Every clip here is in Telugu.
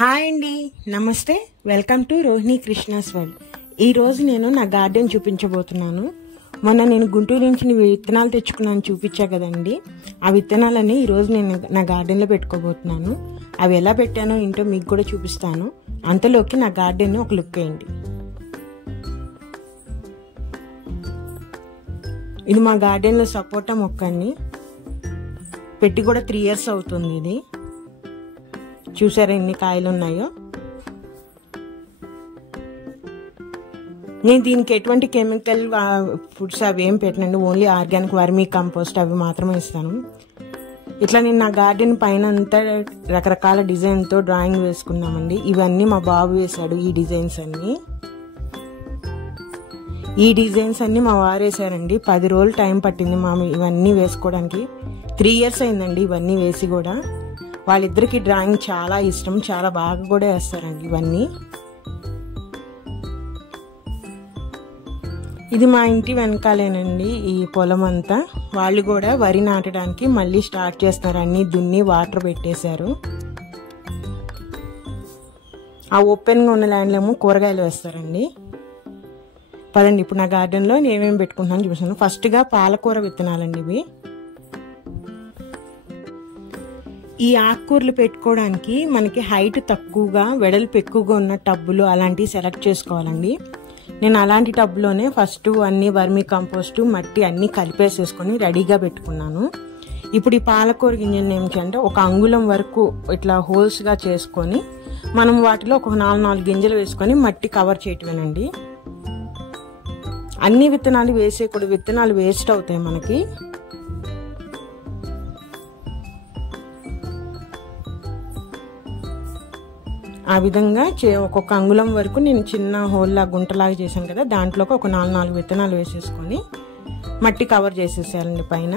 హాయ్ అండి, నమస్తే. Welcome to Rohini Krishna's world. ఈరోజు నేను నా గార్డెన్ చూపించబోతున్నాను. మొన్న నేను గుంటూరు నుంచి విత్తనాలు తెచ్చుకున్నాను చూపించా కదండి. ఆ విత్తనాలని ఈరోజు నేను నా గార్డెన్లో పెట్టుకోబోతున్నాను. అవి ఎలా పెట్టానో ఏంటో మీకు కూడా చూపిస్తాను. అంతలోకి నా గార్డెన్ ఒక లుక్ వేయండి. ఇది మా గార్డెన్లో సపోటా మొక్కని పెట్టి కూడా 3 years అవుతుంది. ఇది చూసారా ఎన్ని కాయలు ఉన్నాయో. నేను దీనికి ఎటువంటి కెమికల్ ఫుడ్స్ అవి ఏం పెట్టనండి. ఓన్లీ ఆర్గానిక్ వర్మీ కంపోస్ట్ అవి మాత్రమే ఇస్తాను. ఇట్లా నేను నా గార్డెన్ పైన అంతా రకరకాల డిజైన్తో డ్రాయింగ్ వేసుకున్నామండి. ఇవన్నీ మా బాబు వేశాడు. ఈ డిజైన్స్ అన్నీ మా వారు వేసారండి. 10 రోజులు టైం పట్టింది ఇవన్నీ వేసుకోవడానికి. 3 years అయిందండి ఇవన్నీ వేసి కూడా. వాళ్ళిద్దరికి డ్రాయింగ్ చాలా ఇష్టం, చాలా బాగా కూడా వేస్తారండి ఇవన్నీ. ఇది మా ఇంటి వెనకాలేనండి ఈ పొలం అంతా. వాళ్ళు కూడా వరి నాటడానికి మళ్ళీ స్టార్ట్ చేస్తారు. అన్ని దున్ని వాటర్ పెట్టేశారు. ఆ ఓపెన్గా ఉన్న ల్యాండ్లో ఏమో కూరగాయలు వేస్తారండి. పదండి ఇప్పుడు నా గార్డెన్లో నేనేమేమి పెట్టుకుంటున్నాను చూపిస్తాను. ఫస్ట్గా పాలకూర విత్తనాలండి ఇవి. ఈ ఆకుకూరలు పెట్టుకోవడానికి మనకి హైట్ తక్కువగా వెడల్పు ఎక్కువగా ఉన్న టబ్బులు అలాంటివి సెలెక్ట్ చేసుకోవాలండి. నేను అలాంటి టబ్లోనే ఫస్ట్ అన్ని వర్మీ కంపోస్టు మట్టి అన్నీ కలిపేసేసుకొని రెడీగా పెట్టుకున్నాను. ఇప్పుడు ఈ పాలకూర గింజలు ఏమిటంటే 1 అంగుళం వరకు ఇట్లా హోల్స్గా చేసుకొని మనం వాటిలో ఒక 4 గింజలు వేసుకొని మట్టి కవర్ చేయటమేనండి. అన్ని విత్తనాలు వేసేకూడదు, విత్తనాలు వేస్ట్ అవుతాయి మనకి. ఆ విధంగా ఒక్కొక్క అంగుళం వరకు నేను చిన్న హోల్లా గుంటలాగా చేశాను కదా, దాంట్లోకి ఒక 4 విత్తనాలు వేసేసుకొని మట్టి కవర్ చేసేసేయాలండి పైన.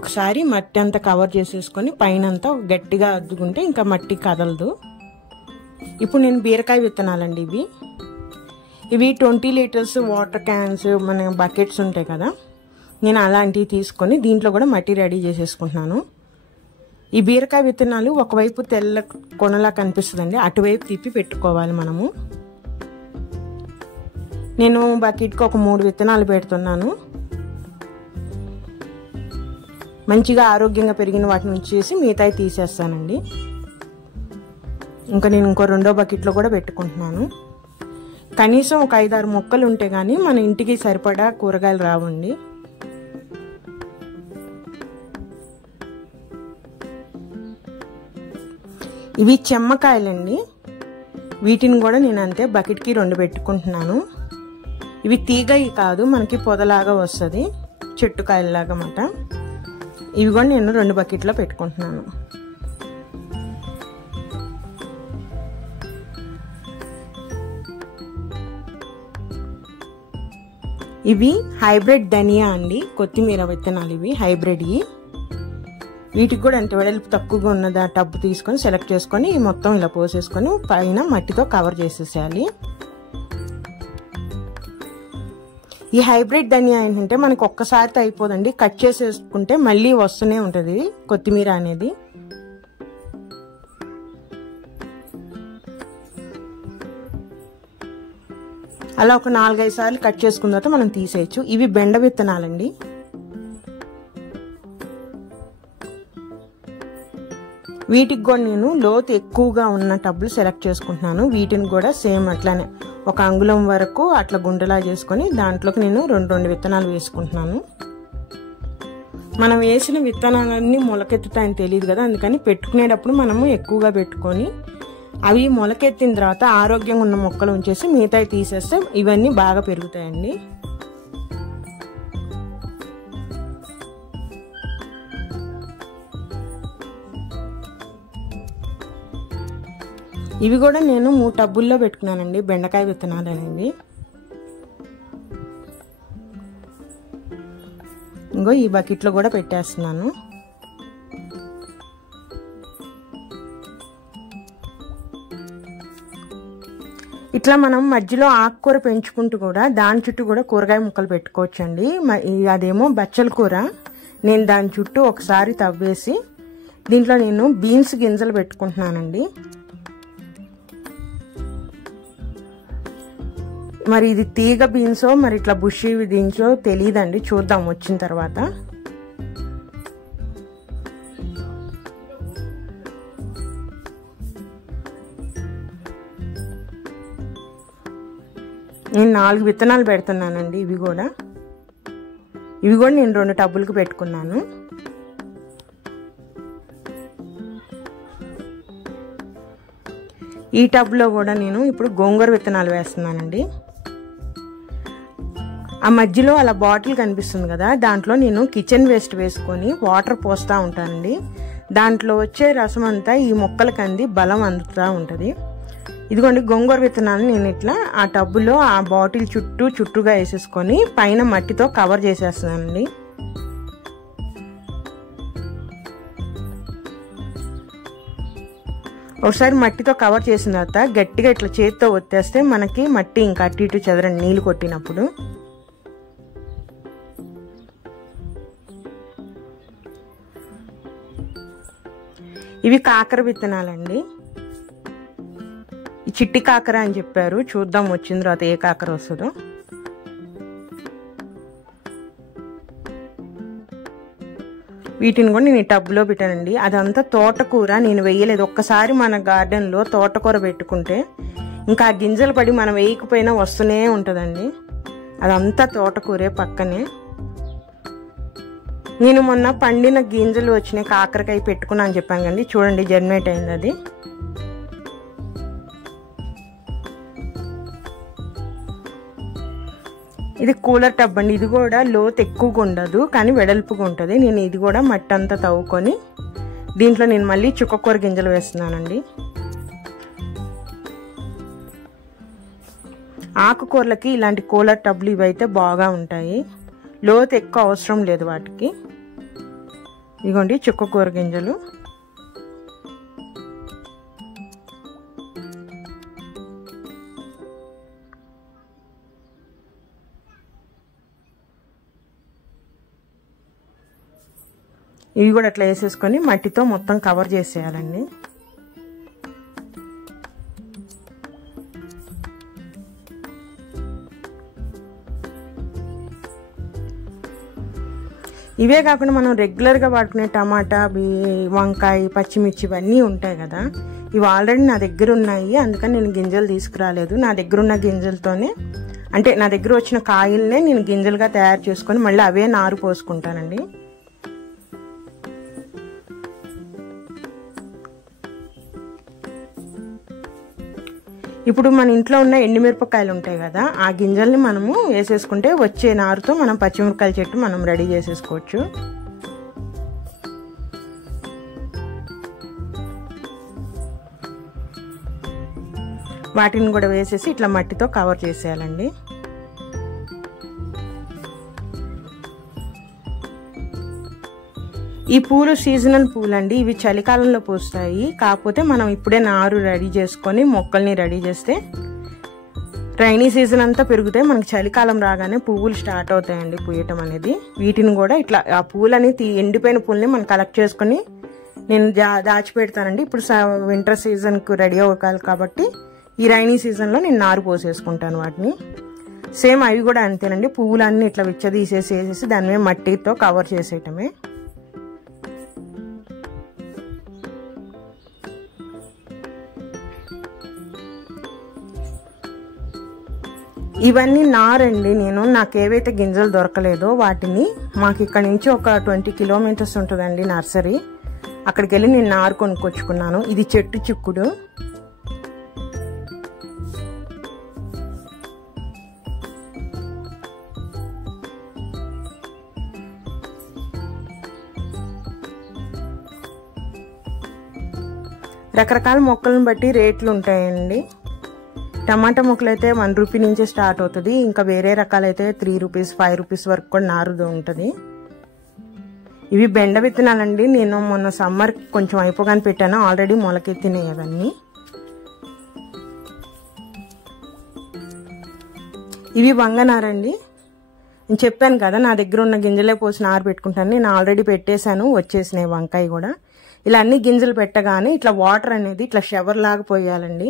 ఒకసారి మట్టి అంతా కవర్ చేసేసుకొని పైన అంతా గట్టిగా అద్దుకుంటే ఇంకా మట్టి కదలదు. ఇప్పుడు నేను బీరకాయ విత్తనాలండి ఇవి 20 లీటర్స్ వాటర్ క్యాన్స్ మన బకెట్స్ ఉంటాయి కదా, నేను అలాంటివి తీసుకొని దీంట్లో కూడా మట్టి రెడీ చేసేసుకుంటున్నాను. ఈ బీరకాయ విత్తనాలు ఒకవైపు తెల్ల కొనలా కనిపిస్తుందండి, అటువైపు తిప్పి పెట్టుకోవాలి మనము. నేను బకెట్కి ఒక 3 విత్తనాలు పెడుతున్నాను. మంచిగా ఆరోగ్యంగా పెరిగిన వాటిని ఉంచేసి మిగతాయి తీసేస్తానండి. ఇంకా నేను ఇంకో 2వ బకెట్లో కూడా పెట్టుకుంటున్నాను. కనీసం ఒక 5-6 మొక్కలు ఉంటే కానీ మన ఇంటికి సరిపడా కూరగాయలు రావండి. ఇవి చెమ్మకాయలండి. వీటిని కూడా నేను అంతే బకెట్కి 2 పెట్టుకుంటున్నాను. ఇవి తీగయి కాదు, మనకి పొదలాగా వస్తుంది, చెట్టుకాయలాగా అన్నమాట. ఇవి కూడా నేను 2 బకెట్లో పెట్టుకుంటున్నాను. ఇవి హైబ్రిడ్ ధనియా అండి, కొత్తిమీర విత్తనాలు. ఇవి హైబ్రిడ్. వీటికి కూడా అంత వెడల్పు తక్కువగా ఉన్నది ఆ టబ్బు తీసుకొని సెలెక్ట్ చేసుకొని మొత్తం ఇలా పోసేసుకొని పైన మట్టితో కవర్ చేసేసేయాలి. ఈ హైబ్రిడ్ ధనియా ఏంటంటే మనకు ఒక్కసారితో అయిపోదండి, కట్ చేసేసుకుంటే మళ్ళీ వస్తూనే ఉంటుంది కొత్తిమీర అనేది. అలా ఒక 4-5 సార్లు కట్ చేసుకున్న తర్వాత మనం తీసేయచ్చు. ఇవి బెండ విత్తనాలండి. వీటికి కూడా నేను లోతు ఎక్కువగా ఉన్న టబ్బులు సెలెక్ట్ చేసుకుంటున్నాను. వీటిని కూడా సేమ్ అట్లానే 1 అంగుళం వరకు అట్లా గుంటలా చేసుకొని దాంట్లోకి నేను 2 విత్తనాలు వేసుకుంటున్నాను. మనం వేసిన విత్తనాలన్నీ మొలకెత్తుతాయని తెలియదు కదా, అందుకని పెట్టుకునేటప్పుడు మనము ఎక్కువగా పెట్టుకొని అవి మొలకెత్తిన తర్వాత ఆరోగ్యంగా ఉన్న మొక్కలు ఉంచేసి మిగతాయి తీసేస్తే ఇవన్నీ బాగా పెరుగుతాయండి. ఇవి కూడా నేను 3 టబ్బుల్లో పెట్టుకున్నానండి బెండకాయ విత్తనాలు అనేవి. ఇంకో ఈ బకెట్లో కూడా పెట్టేస్తున్నాను. ఇట్లా మనం మధ్యలో ఆకుకూర పెంచుకుంటూ కూడా దాని చుట్టూ కూడా కూరగాయ ముక్కలు పెట్టుకోవచ్చండి. అదేమో బచ్చల కూర, నేను దాని చుట్టూ ఒకసారి తవ్వేసి దీంట్లో నేను బీన్స్ గింజలు పెట్టుకుంటున్నానండి. మరి ఇది తీగ బీన్సో మరి ఇట్లా బుషి బీన్సో తెలియదండి, చూద్దాం వచ్చిన తర్వాత. నేను 4 విత్తనాలు పెడుతున్నానండి. ఇవి కూడా నేను 2 టబ్బులకు పెట్టుకున్నాను. ఈ టబ్లో కూడా నేను ఇప్పుడు గోంగూర విత్తనాలు వేస్తున్నానండి. ఆ మధ్యలో అలా బాటిల్ కనిపిస్తుంది కదా, దాంట్లో నేను కిచెన్ వేస్ట్ వేసుకొని వాటర్ పోస్తూ ఉంటానండి. దాంట్లో వచ్చే రసం అంతా ఈ మొక్కలకి అంది బలం అందుతూ ఉంటుంది. ఇదిగోండి గోంగూర విత్తనాలు నేను ఇట్లా ఆ టబ్బులో ఆ బాటిల్ చుట్టూగా వేసేసుకొని పైన మట్టితో కవర్ చేసేస్తున్నానండి. ఒకసారి మట్టితో కవర్ చేసిన తర్వాత గట్టిగా ఇట్లా చేతితో ఒత్తేస్తే మనకి మట్టి ఇంకా అటు ఇటు చెదరండి నీళ్ళు కొట్టినప్పుడు. ఇవి కాకర విత్తనాలండి. ఈ చిట్టి కాకర అని చెప్పారు, చూద్దాం వచ్చిన తర్వాత ఏ కాకర వస్తుందో. వీటిని కూడా నేను ఈ టబ్లో పెట్టానండి. అదంతా తోటకూర, నేను వేయలేదు. ఒక్కసారి మన గార్డెన్లో తోటకూర పెట్టుకుంటే ఇంకా ఆ గింజలు పడి మనం వేయకపోయినా వస్తూనే ఉంటుందండి. అదంతా తోటకూరే పక్కనే. నేను మొన్న పండిన గింజలు వచ్చినాయి కాకరకాయ పెట్టుకున్నా అని చెప్పాను కండి, చూడండి జర్మినేట్ అయింది అది. ఇది కూలర్ టబ్ అండి. ఇది కూడా లోతు ఎక్కువగా ఉండదు కానీ వెడల్పుగా ఉంటుంది. నేను ఇది కూడా మట్టి అంతా తవ్వుకొని దీంట్లో నేను మళ్ళీ చుక్కకూర గింజలు వేస్తున్నానండి. ఆకుకూరలకి ఇలాంటి కూలర్ టబ్లు ఇవైతే బాగా ఉంటాయి, లోతు ఎక్కువ అవసరం లేదు వాటికి. ఇదిగోండి చుక్కకూర గింజలు. ఇవి కూడా అట్లా వేసేసుకొని మట్టితో మొత్తం కవర్ చేసేయాలండి. ఇవే కాకుండా మనం రెగ్యులర్గా వాడుకునే టమాటా, వంకాయ, పచ్చిమిర్చి ఇవన్నీ ఉంటాయి కదా, ఇవి ఆల్రెడీ నా దగ్గర ఉన్నాయి. అందుకని నేను గింజలు తీసుకురాలేదు. నా దగ్గర ఉన్న గింజలతోనే, అంటే నా దగ్గర వచ్చిన కాయలనే నేను గింజలుగా తయారు చేసుకొని మళ్ళీ అవే నారు పోసుకుంటానండి. ఇప్పుడు మన ఇంట్లో ఉన్న ఎండుమిరపకాయలు ఉంటాయి కదా, ఆ గింజల్ని మనము వేసేసుకుంటే వచ్చే నారుతో మనం పచ్చిమిరపకాయల చెట్టు మనం రెడీ చేసేసుకోవచ్చు. వాటిని కూడా వేసేసి ఇట్లా మట్టితో కవర్ చేసేయాలండి. ఈ పూలు సీజనల్ పూలు అండి. ఇవి చలికాలంలో పూస్తాయి. కాకపోతే మనం ఇప్పుడే నారు రెడీ చేసుకొని మొక్కల్ని రెడీ చేస్తే రైనీ సీజన్ అంతా పెరుగుతాయి. మనకి చలికాలం రాగానే పువ్వులు స్టార్ట్ అవుతాయండి పూయటం అనేది. వీటిని కూడా ఇట్లా ఆ పూలని ఎండిపోయిన పూలని మనం కలెక్ట్ చేసుకొని నేను దాచిపెడతానండి. ఇప్పుడు వింటర్ సీజన్కు రెడీ అవ్వాలి కాబట్టి ఈ రైనీ సీజన్లో నేను నారు పోసేసుకుంటాను వాటిని. సేమ్ అవి కూడా అంతేనండి. పువ్వులన్నీ ఇట్లా విచ్చదీసేసి దాని మీద మట్టితో కవర్ చేసేయటమే. ఇవన్నీ నారండి. నాకు ఏవైతే గింజలు దొరకలేదో వాటిని మాకు ఇక్కడ నుంచి ఒక 20 కిలోమీటర్స్ ఉంటుందండి నర్సరీ. అక్కడికి వెళ్ళి నేను నారు కొనుక్కొచ్చుకున్నాను. ఇది చెట్టు చిక్కుడు. రకరకాల మొక్కలను బట్టి రేట్లు ఉంటాయండి. టమాటా మొక్కలు అయితే 1 రూపీ నుంచే స్టార్ట్ అవుతుంది. ఇంకా వేరే రకాలైతే 3 రూపీస్ 5 రూపీస్ వరకు కూడా నారుదు ఉంటుంది. ఇవి బెండ విత్తనాలండి. నేను మొన్న సమ్మర్ కొంచెం అయిపోగానే పెట్టాను, ఆల్రెడీ మొలకెత్తినాయి అవన్నీ. ఇవి వంగనారండి. నేను చెప్పాను కదా నా దగ్గర ఉన్న గింజలే పోసి నారు పెట్టుకుంటాను. నేను ఆల్రెడీ పెట్టేశాను, వచ్చేసినాయి వంకాయ కూడా. ఇలా అన్ని గింజలు పెట్టగానే ఇట్లా వాటర్ అనేది ఇట్లా షవర్ లాగా పోయాలండి.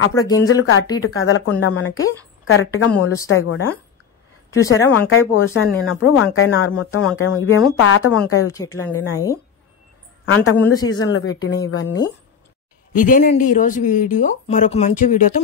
అప్పుడు గింజలకు అటు ఇటు కదలకుండా మనకి కరెక్ట్గా మొలుస్తాయి కూడా. చూసారా వంకాయ పోసాను నేను అప్పుడు. వంకాయ నారు మొత్తం వంకాయ, ఇవేమో పాత వంకాయ చెట్లు అండి నాయి, అంతకుముందు సీజన్లో పెట్టినవి ఇవన్నీ. ఇదేనండి ఈరోజు వీడియో. మరొక మంచి వీడియోతో